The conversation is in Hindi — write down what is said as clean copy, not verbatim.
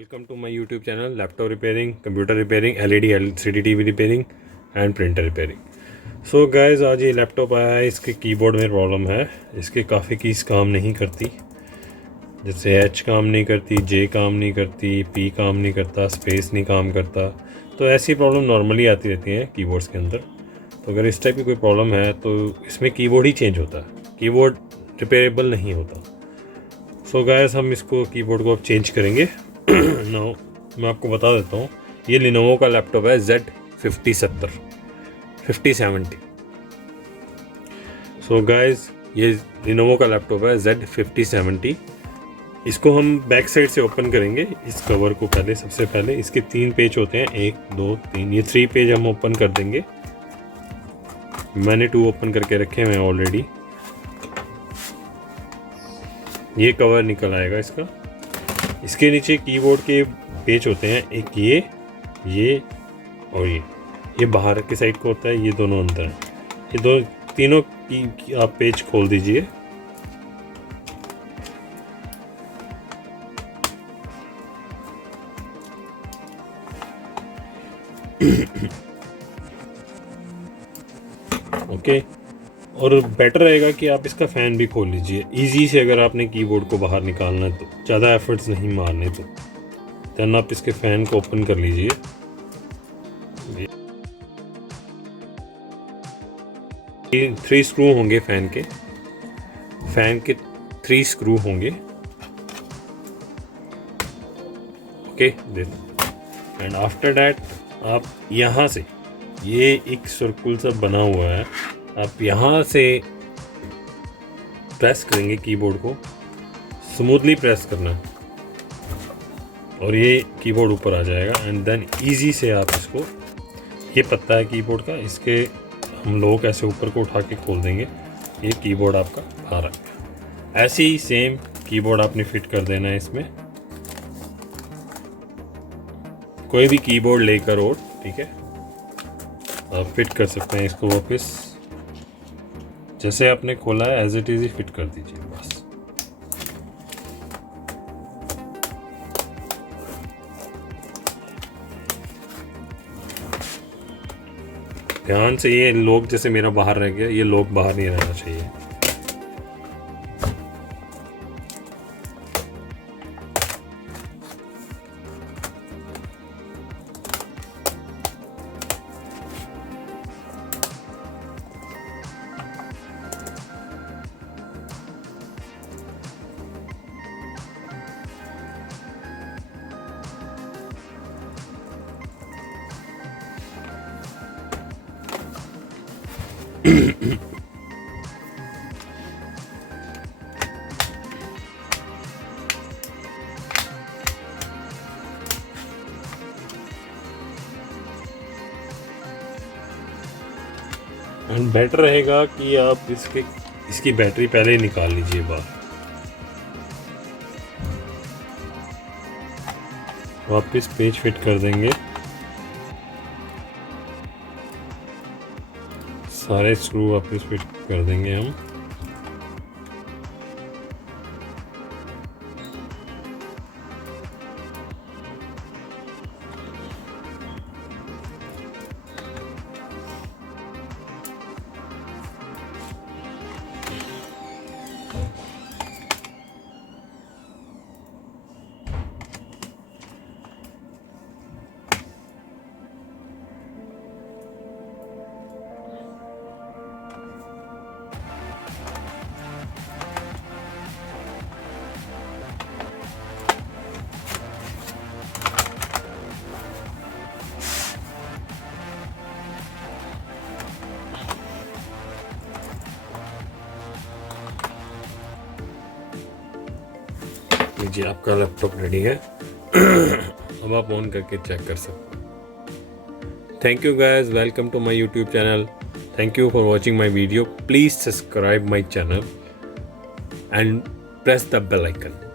Welcome to my YouTube channel, laptop repairing, computer repairing, LED LCD TV repairing and printer repairing. So guys, आज ये लैपटॉप आया है, इसके कीबोर्ड में प्रॉब्लम है। इसके काफ़ी कीज़ काम नहीं करती, जैसे H काम नहीं करती, J काम नहीं करती, P काम नहीं करता, स्पेस नहीं काम करता। तो ऐसी प्रॉब्लम नॉर्मली आती रहती हैं कीबोर्ड्स के अंदर। तो अगर इस टाइप की कोई प्रॉब्लम है तो इसमें कीबोर्ड ही चेंज होता है, कीबोर्ड रिपेयरेबल नहीं होता। सो गाइस, हम इसको कीबोर्ड को अब चेंज करेंगे। नाउ मैं आपको बता देता हूँ, ये Lenovo का लैपटॉप है Z50-70। सो गाइस, ये Lenovo का लैपटॉप है Z50-70। इसको हम बैक साइड से ओपन करेंगे। इस कवर को सबसे पहले इसके 3 पेज होते हैं, 1 2 3, ये 3 पेज हम ओपन कर देंगे। मैंने 2 ओपन करके रखे हैं ऑलरेडी। ये कवर निकल आएगा इसका। इसके नीचे कीबोर्ड के पेज होते हैं, एक ये और ये बाहर के साइड को होता है, ये दोनों अंदर हैं। ये तीनों की आप पेज खोल दीजिए। ओके, और बेटर रहेगा कि आप इसका फ़ैन भी खोल लीजिए इजी से। अगर आपने कीबोर्ड को बाहर निकालना है तो ज़्यादा एफर्ट्स नहीं मारने, तो देन आप इसके फ़ैन को ओपन कर लीजिए। ये 3 स्क्रू होंगे फ़ैन के 3 स्क्रू होंगे। ओके, एंड आफ्टर डैट आप यहाँ से, ये एक सर्कुल सा बना हुआ है, आप यहाँ से प्रेस करेंगे कीबोर्ड को, स्मूथली प्रेस करना और ये कीबोर्ड ऊपर आ जाएगा। एंड देन इजी से आप इसको, ये पत्ता है कीबोर्ड का, इसके हम लोग ऐसे ऊपर को उठा के खोल देंगे, ये कीबोर्ड आपका बाहर आ गया। ऐसे ही सेम कीबोर्ड आपने फिट कर देना है इसमें, कोई भी कीबोर्ड लेकर, और ठीक है आप फिट कर सकते हैं इसको वापस। जैसे आपने खोला है एज इट इज ही फिट कर दीजिए बस। ध्यान से, ये लॉक जैसे मेरा बाहर रह गया, ये लॉक बाहर नहीं रहना चाहिए। एंड बेटर रहेगा कि आप इसकी बैटरी पहले ही निकाल लीजिए बाहर। वापस पेज फिट कर देंगे, सारे स्क्रू वापस फिट कर देंगे हम। लीजिए, आपका लैपटॉप रेडी है। अब आप ऑन करके चेक कर सकते हैं। Thank you guys, welcome to my YouTube channel. Thank you for watching my video. Please subscribe my channel and press the bell icon.